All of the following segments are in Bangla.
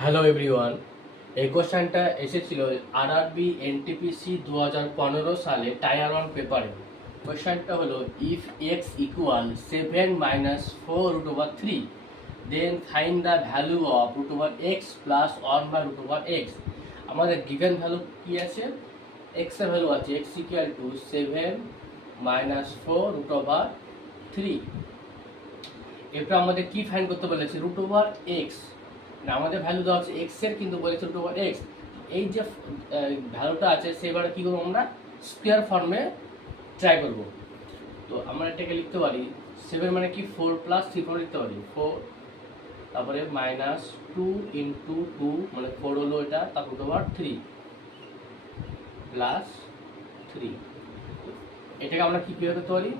Hello everyone. এই কোশ্চেনটা এসেছিল আরআরবি এনটিপিসি 2015 সালে টায়ার 1 পেপারে। কোশ্চেনটা হলো if x equal 7 minus 4 root over 3 then find the value of root over x plus 1 by root over x. আমাদের গিভেন ভ্যালু কি আছে? এক্স এর ভ্যালু আছে x equal to 7 minus 4 root over 3। এটা আমাদের কি ফাইন্ড করতে বলেছে? Root over x. আমাদের ভ্যালু দেওয়া আছে এক্স এর, কিন্তু বলেছে রুট ওভার এক্স। এই যে ভ্যালুটা আছে সেবারে কি করবো আমরা? স্কোয়ার ফর্মে ট্রাই করব। তো আমরা এটাকে লিখতে পারি 7 মানে কি 4 প্লাস 3 ফর্মে লিখতে পারি 4, তারপরে মাইনাস 2 ইন্টু 2 মানে 4 হলো এটা, তার রুট ওভার 3 প্লাস 3। এটাকে আমরা কি কিভাবে করতে পারি?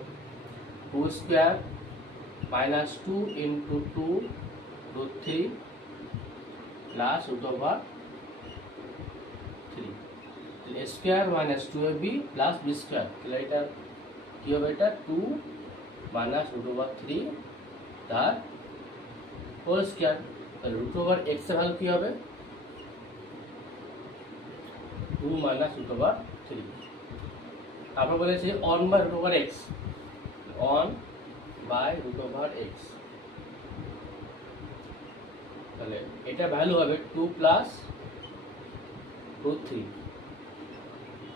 2 square minus 2 into 2 root 3 plus root over 3 square minus 2ab plus b square. তাহলে এটা কি হবে? এটা 2 মাইনাস রুট ওভার 3 তার হোল স্কোয়ার। তাহলে রুট ওভার এক্স এর ভ্যালু কি হবে? 2 মাইনাস রুট ওভার 3। তারপর বলেছে 1 by root over x, 1 by root over x. তাহলে এটা ভ্যালু হবে 2 প্লাস রুট 3।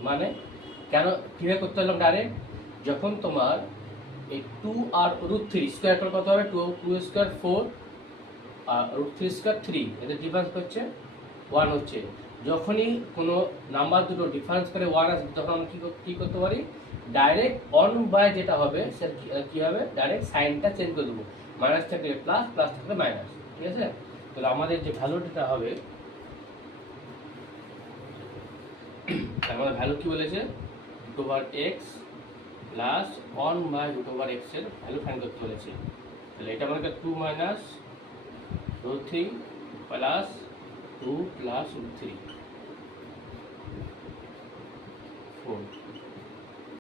মানে কেন কিভাবে করতে হলাম ডাইরেক্ট? যখন তোমার এই 2 আর রুট 3 স্কোয়ার করে কত হবে? 2 স্কোয়ার 4 আর রুট 3 স্কোয়ার 3, এদের ডিফারেন্স হচ্ছে 1 হচ্ছে। যখনই কোনো নাম্বার দুটো ডিফারেন্স করে 1 আসবে তখন আমরা কী করতে পারি? ডাইরেক্ট 1 বাই যেটা হবে সেটা কী হবে? ডাইরেক্ট সাইনটা চেঞ্জ করে দেবো। মাইনাস থাকলে প্লাস, প্লাস থাকলে মাইনাস। ঠিক আছে? তাহলে আমাদের যে ভ্যালুটা হবে, আমাদের ভ্যালু কি বলেছে? Root over x plus 1 by root over x এর ভ্যালু ফাইন্ড করতে বলেছে। তাহলে এটা আমাদের 2 minus root 3 plus 2 plus root 3 4।